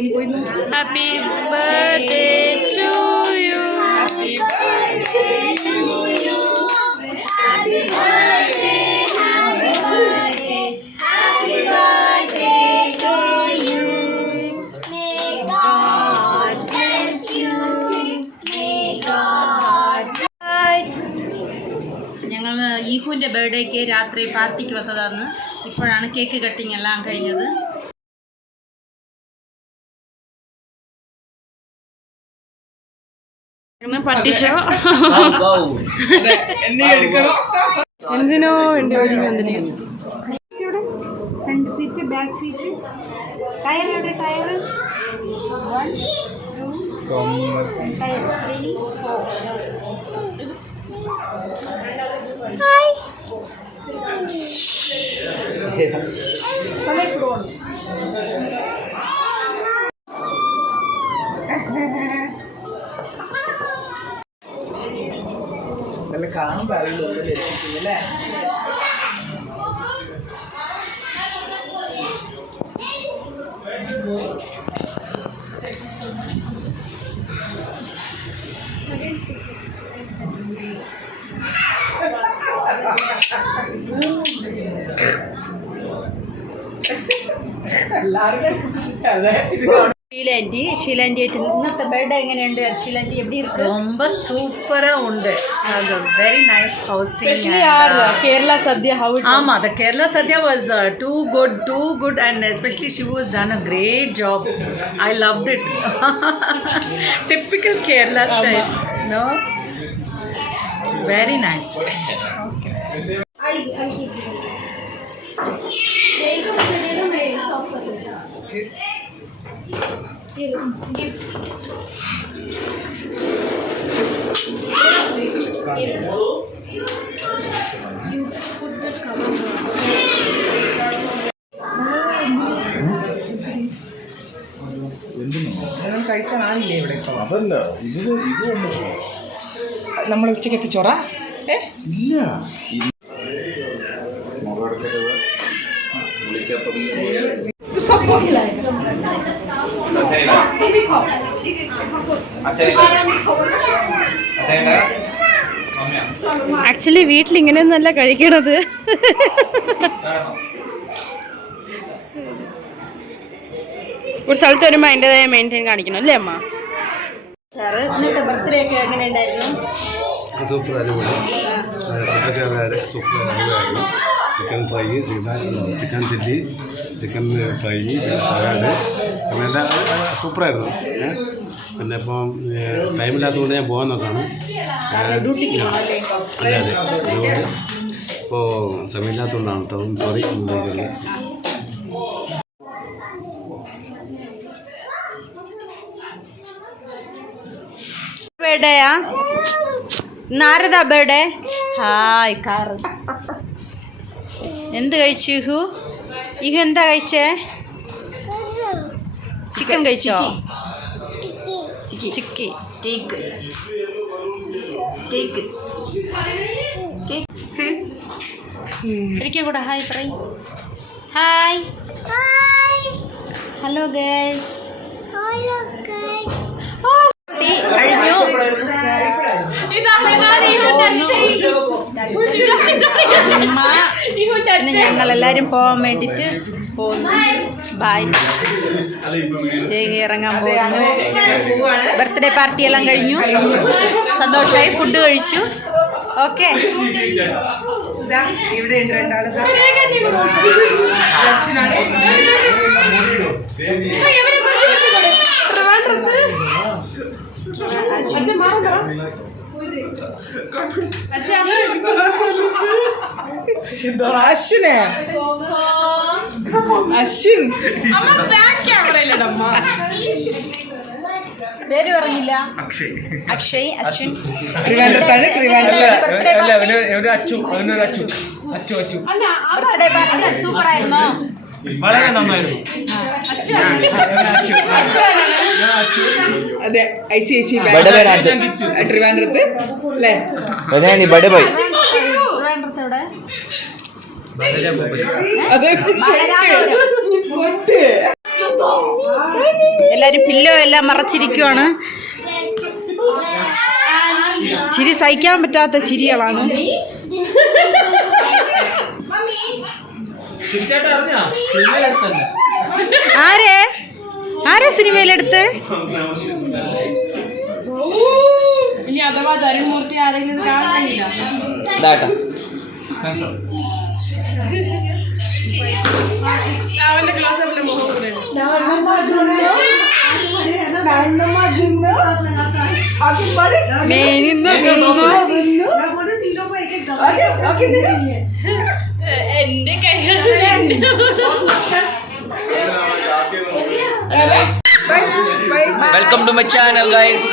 Happy birthday to you. Happy birthday to you. Happy birthday, happy birthday, happy birthday to you. May God bless you. May God. ഞങ്ങൾ ഈഹുവിൻ്റെ ബർത്ത്ഡേക്ക് രാത്രി പാർട്ടിക്ക് വന്നതാണ്. ഇപ്പോഴാണ് cake cutting എല്ലാം കഴിഞ്ഞത്. പട്ടിഷോ എന്തിനോ വേണ്ടി front seat, back seat, tyre എവിടെ? Tyre 1 2 tyre 3 4. ഹായ് നല്ല കാണുമ്പോൾ അറിയുള്ളൂ അല്ലേ? ஷீலாண்டி இன்னத்த பர்த்டே எங்கനെയുണ്ട്? ஷீலாண்டி எப்படி இருக்கு? ரொம்ப சூப்பரா உண்டு. அது very nice hosting. Especially Kerala Sadhya, how it was? The Kerala Sadhya was too good, and especially she was done a great job. I loved it. Typical Kerala style, no? Very nice. കഴിക്കാനാണില്ലേ ഇവിടെ? അതല്ല, ഇത് നമ്മൾ ഉച്ചയ്ക്ക് എത്തിച്ചോറ ഇല്ല. Actually വീട്ടിൽ ഇങ്ങനെയൊന്നല്ല കഴിക്കണത്. ഒരു സ്ഥലത്ത് വരുമ്പോൾ അതിൻ്റെതായ മെയിൻറ്റെയിൻ കാണിക്കണം അല്ലേ അമ്മ? സാറ് ഇന്നത്തെ ബർത്ത്ഡേ ഒക്കെ എങ്ങനെ ഉണ്ടായിരുന്നു? സൂപ്പർ, അടിപൊളി. സൂപ്പർ അടിപൊളിയായിരുന്നു. Chicken fry, chicken chilli, chicken fry, salad, അങ്ങനെല്ലാം സൂപ്പറായിരുന്നു. പിന്നെ ഇപ്പം ടൈമില്ലാത്തതുകൊണ്ട് ഞാൻ പോകാൻ നോക്കാണ്. അതെ, അതുകൊണ്ട് ഇപ്പോൾ സമയമില്ലാത്തതുകൊണ്ടാണ് കേട്ടോ. Sorry. ബർത്ത്ഡേയാ? Narada birthday? Hi car. എന്ത് കഴിച്ചു ഇഹു? ഇഹു എന്താ കഴിച്ചേ? ചിക്കൻ കഴിച്ചോ? ചിക്കി. കേക്ക്. ഒരിക്കൽ കൂടെ ഹായ് പറയ്. ഹായ്. Hello guys. കഴിഞ്ഞു. പിന്നെ ഞങ്ങളെല്ലാവരും പോകാൻ വേണ്ടിയിട്ട് പോകുന്നു. ബായ്. ഇറങ്ങാൻ പോകുന്നു. ബർത്ത്ഡേ പാർട്ടി എല്ലാം കഴിഞ്ഞു. സന്തോഷമായി. ഫുഡ് കഴിച്ചു. ഓക്കെ. ഇവിടെ ഉണ്ട് രണ്ടാളുകൾ. അശ്വിനെ അശ്വിൻ പേര് പറഞ്ഞില്ല. അക്ഷയ്. അശ്വിൻ. ട്രിവാൻഡ്രത്താണ്. ബർത്ത്ഡേ പാർട്ടി സൂപ്പറായിരുന്നോ? വളരെ നന്നായിരുന്നു. അതെ, ICICI ട്രിവാൻഡ്രത്ത് അല്ലേ? മറച്ചിരിക്കുവാണ്. ചിരി സഹിക്കാൻ പറ്റാത്ത ചിരികളാണ്. ആരെ സിനിമയിലെടുത്ത്? ഇനി അഥവാ തരുൺമൂർത്തി ആരെങ്കിലും കാണുന്നില്ല. അവന്റെ ക്ലോസപ്പിലെ മുഖം എന്റെ കൈകൾ Welcome to my channel, guys.